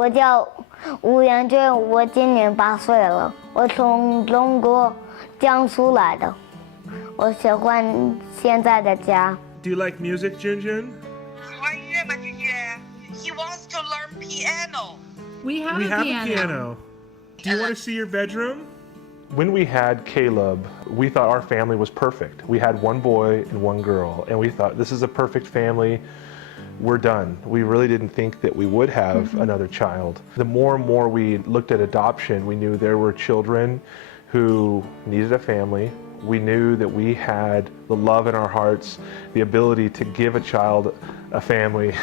我叫吴元俊，我今年8岁了，我从中国江苏来的，我喜欢现在的家。Do you like music, Junjun? 喜欢音乐吗，君君 ？He wants to learn piano. We have a piano. piano. Do you want to see your bedroom? When we had Caleb, we thought our family was perfect. We had one boy and one girl, and we thought this is a perfect family. We're done. We really didn't think that we would have another child. The more and more we looked at adoption, we knew there were children who needed a family. We knew that we had the love in our hearts, the ability to give a child a family.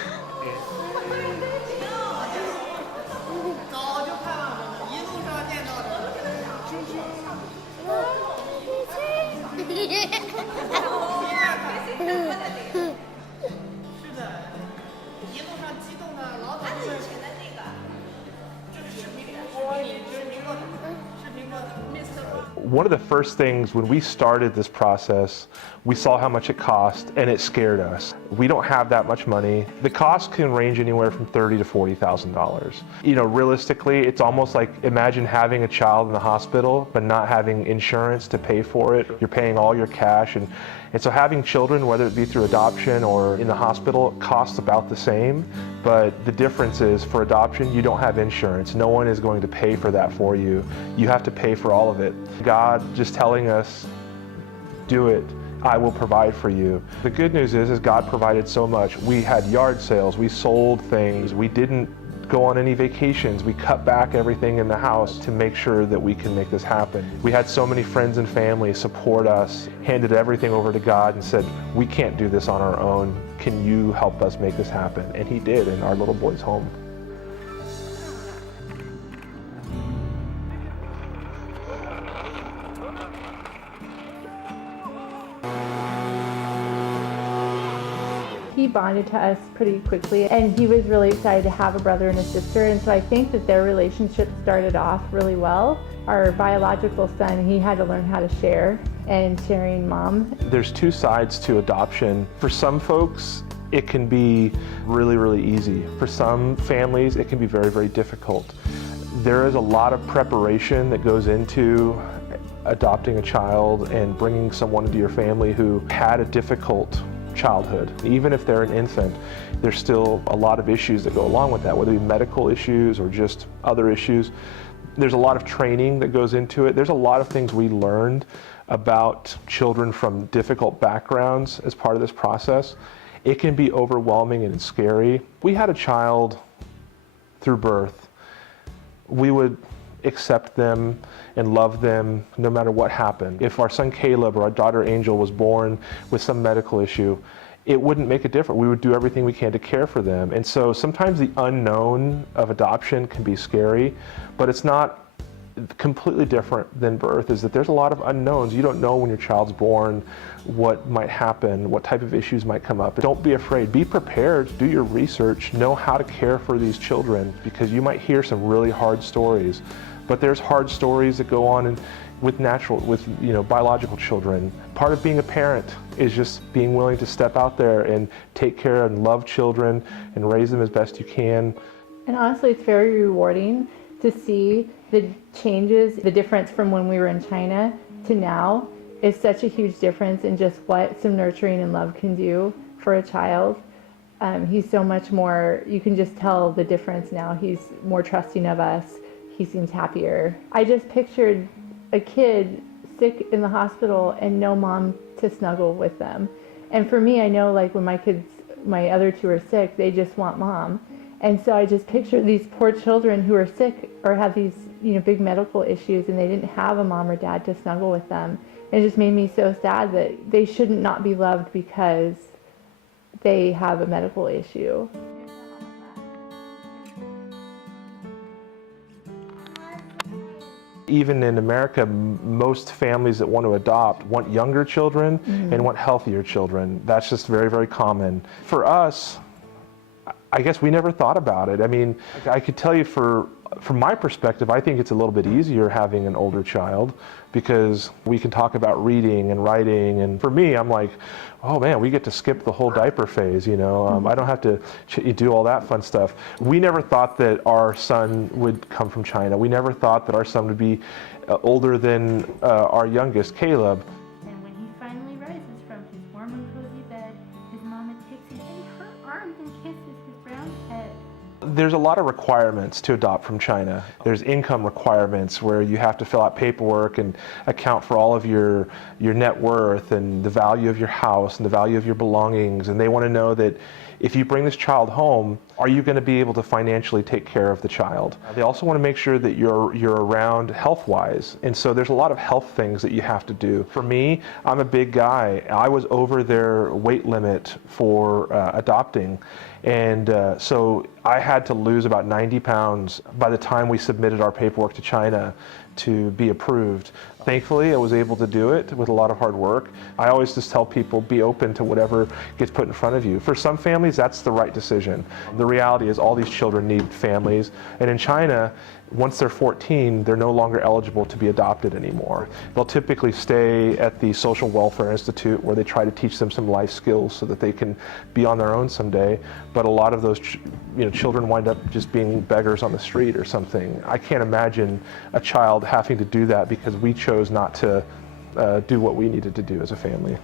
One of the first things when we started this process, we saw how much it cost and it scared us. We don't have that much money. The cost can range anywhere from $30,000 to $40,000. You know, realistically, it's almost like imagine having a child in the hospital but not having insurance to pay for it. You're paying all your cash, and so having children, whether it be through adoption or in the hospital, costs about the same. But the difference is for adoption, you don't have insurance. No one is going to pay for that for you. You have to pay for all of it. God just telling us, do it. I will provide for you. The good news is God provided so much. We had yard sales, we sold things, we didn't go on any vacations. We cut back everything in the house to make sure that we can make this happen. We had so many friends and family support us, handed everything over to God and said, we can't do this on our own. Can you help us make this happen? And he did in our little boy's home. He bonded to us pretty quickly, and he was really excited to have a brother and a sister, and so I think that their relationship started off really well. Our biological son, he had to learn how to share, and sharing mom. There's two sides to adoption. For some folks, it can be really, really easy. For some families, it can be very, very difficult. There is a lot of preparation that goes into adopting a child and bringing someone into your family who had a difficult childhood. Even if they're an infant, there's still a lot of issues that go along with that, whether it be medical issues or just other issues. There's a lot of training that goes into it. There's a lot of things we learned about children from difficult backgrounds as part of this process. It can be overwhelming and scary. We had a child through birth. We would accept them and love them no matter what happened. If our son Caleb or our daughter Angel was born with some medical issue, it wouldn't make a difference. We would do everything we can to care for them. And so sometimes the unknown of adoption can be scary, but it's not completely different than birth, is that there's a lot of unknowns. You don't know when your child's born what might happen, what type of issues might come up. Don't be afraid. Be prepared, do your research, know how to care for these children, because you might hear some really hard stories. But there's hard stories that go on with biological children. Part of being a parent is just being willing to step out there and take care and love children and raise them as best you can. And honestly, it's very rewarding to see the changes, the difference from when we were in China to now is such a huge difference in just what some nurturing and love can do for a child. He's so much more, you can just tell the difference now. He's more trusting of us. He seems happier. I just pictured a kid sick in the hospital and no mom to snuggle with them. And for me, I know like when my other two are sick, they just want mom. And so I just picture these poor children who are sick or have these big medical issues, and they didn't have a mom or dad to snuggle with them. And it just made me so sad that they shouldn't not be loved because they have a medical issue. Even in America, most families that want to adopt want younger children and want healthier children. That's just very, very common. For us, I guess we never thought about it. I mean, I could tell you from my perspective, I think it's a little bit easier having an older child because we can talk about reading and writing. And for me, I'm like, oh man, we get to skip the whole diaper phase, you know. I don't have to do all that fun stuff. We never thought that our son would come from China. We never thought that our son would be older than our youngest, Caleb. And when he finally rises from his warm and cozy bed, his mama takes him in her arms and kisses his brown head. There's a lot of requirements to adopt from China. There's income requirements where you have to fill out paperwork and account for all of your net worth and the value of your house and the value of your belongings. And they want to know that if you bring this child home, are you going to be able to financially take care of the child? They also want to make sure that you're around health-wise. And so there's a lot of health things that you have to do. For me, I'm a big guy. I was over their weight limit for adopting. And so I had to lose about 90 pounds by the time we submitted our paperwork to China to be approved. Thankfully, I was able to do it with a lot of hard work. I always just tell people, be open to whatever gets put in front of you. For some families, that's the right decision. The reality is all these children need families. And in China, once they're 14, they're no longer eligible to be adopted anymore. They'll typically stay at the Social Welfare Institute where they try to teach them some life skills so that they can be on their own someday. But a lot of those children wind up just being beggars on the street or something. I can't imagine a child having to do that because we chose not to do what we needed to do as a family.